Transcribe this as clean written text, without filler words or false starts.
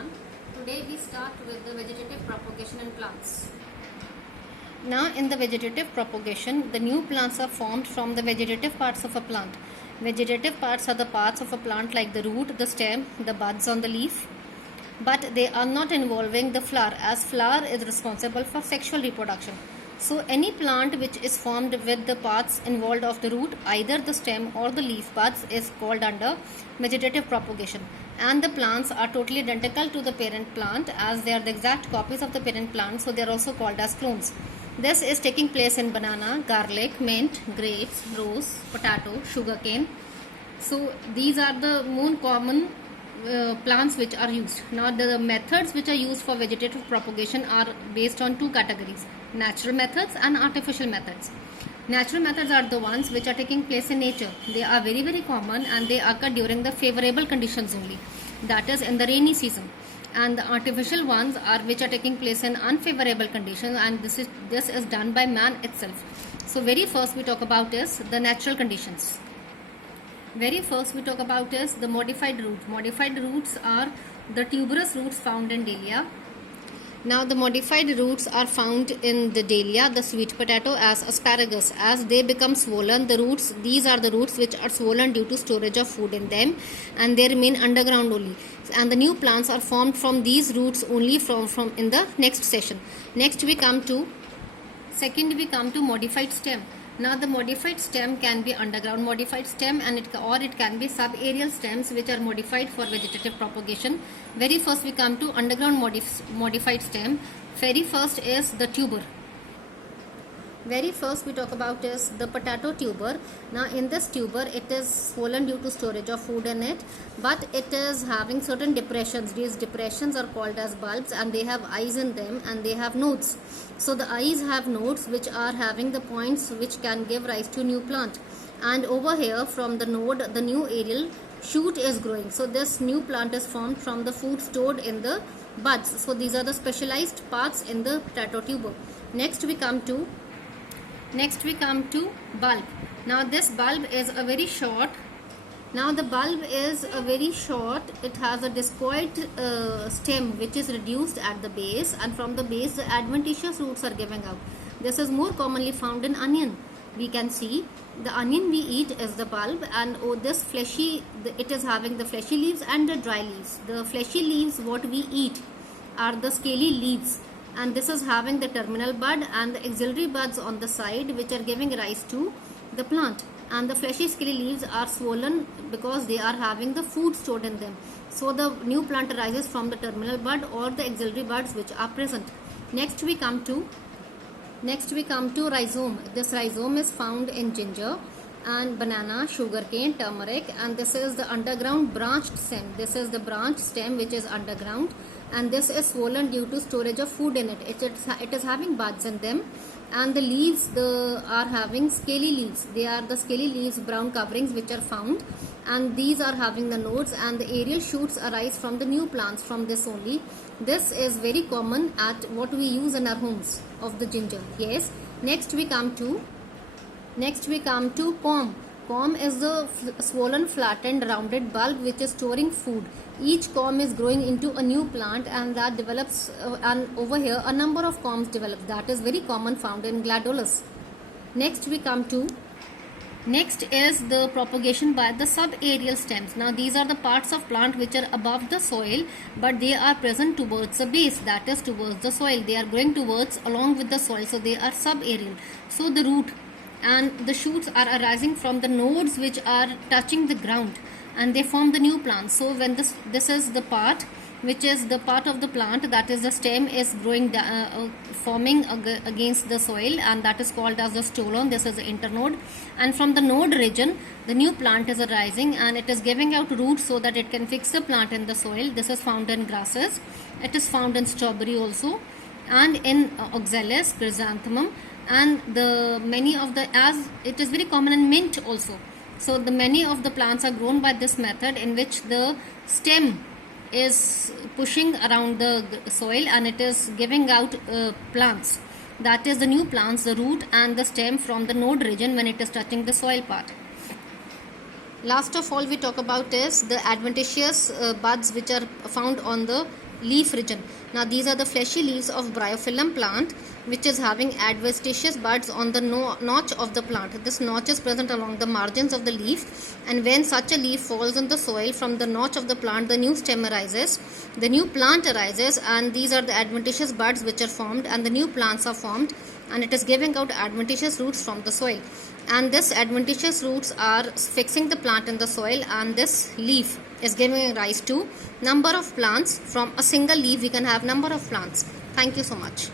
everyone. Today we start with the vegetative propagation in plants. Now in the vegetative propagation, the new plants are formed from the vegetative parts of a plant. Vegetative parts are the parts of a plant like the root, the stem, the buds on the leaf. But they are not involving the flower, as flower is responsible for sexual reproduction. So any plant which is formed with the parts involved of the root, either the stem or the leaf buds, is called under vegetative propagation. And the plants are totally identical to the parent plant, as they are the exact copies of the parent plant, so they are also called as clones. This is taking place in banana, garlic, mint, grapes, rose, potato, sugarcane. So these are the more common plants which are used. Now the methods which are used for vegetative propagation are based on two categories: natural methods and artificial methods. Natural methods are the ones which are taking place in nature. They are very common and they occur during the favorable conditions only, that is in the rainy season. And the artificial ones are which are taking place in unfavorable conditions, and this is done by man itself. So very first we talk about is the natural conditions. Very first we talk about is the modified root. Modified roots are the tuberous roots found in dahlia. Now the modified roots are found in the dahlia, the sweet potato, as asparagus. As they become swollen, the roots, these are the roots which are swollen due to storage of food in them, and they remain underground only. And the new plants are formed from these roots only from in the next session. Next we come to modified stem. Now the modified stem can be underground modified stem, and it can be subaerial stems which are modified for vegetative propagation. Very first we come to underground modified stem. Very first is the tuber. Very first we talk about is the potato tuber. Now in this tuber, it is swollen due to storage of food in it, but it is having certain depressions. These depressions are called as bulbs, and they have eyes in them and they have nodes. So the eyes have nodes which are having the points which can give rise to new plant. And over here from the node, the new aerial shoot is growing. So this new plant is formed from the food stored in the buds. So these are the specialized parts in the potato tuber. Next we come to bulb. Now this bulb is a very short. It has a discoid stem which is reduced at the base, and from the base the adventitious roots are giving out. This is more commonly found in onion. We can see the onion we eat is the bulb, and it is having the fleshy leaves and the dry leaves. The fleshy leaves what we eat are the scaly leaves, and this is having the terminal bud and the axillary buds on the side which are giving rise to the plant. And the fleshy scaly leaves are swollen because they are having the food stored in them. So the new plant arises from the terminal bud or the axillary buds which are present. Next we come to rhizome. This rhizome is found in ginger and banana, sugarcane, turmeric, and this is the underground branched stem. This is the branched stem which is underground, and this is swollen due to storage of food in it. It is having buds in them, and the leaves are having scaly leaves. They are the scaly leaves, brown coverings which are found, and these are having the nodes, and the aerial shoots arise from the new plants from this only. This is very common at what we use in our homes of the ginger. Yes. Next we come to corm. Corm is the swollen, flattened, rounded bulb which is storing food. Each corm is growing into a new plant, and that develops, and over here a number of corms develop. That is very common, found in Gladiolus. Next is the propagation by the subaerial stems. Now these are the parts of plant which are above the soil, but they are present towards the base, that is towards the soil. They are growing towards along with the soil, so they are subaerial. So the root and the shoots are arising from the nodes which are touching the ground, and they form the new plant. So when this is the part which is the part of the plant, that is the stem is growing forming against the soil, and that is called as the stolon. This is the internode, and from the node region the new plant is arising, and it is giving out roots so that it can fix the plant in the soil. This is found in grasses. It is found in strawberry also, and in oxalis, chrysanthemum, and as it is very common in mint also. So the many of the plants are grown by this method, in which the stem is pushing around the soil and it is giving out plants. That is the new plants, the root and the stem from the node region when it is touching the soil part. Last of all we talk about is the adventitious buds which are found on the leaf region. Now these are the fleshy leaves of Bryophyllum plant, which is having adventitious buds on the notch of the plant. This notch is present along the margins of the leaf, and when such a leaf falls on the soil from the notch of the plant, the new stem arises, the new plant arises, and these are the adventitious buds which are formed, and the new plants are formed, and it is giving out adventitious roots from the soil. And this adventitious roots are fixing the plant in the soil, and this leaf is giving rise to number of plants. From a single leaf we can have number of plants. Thank you so much.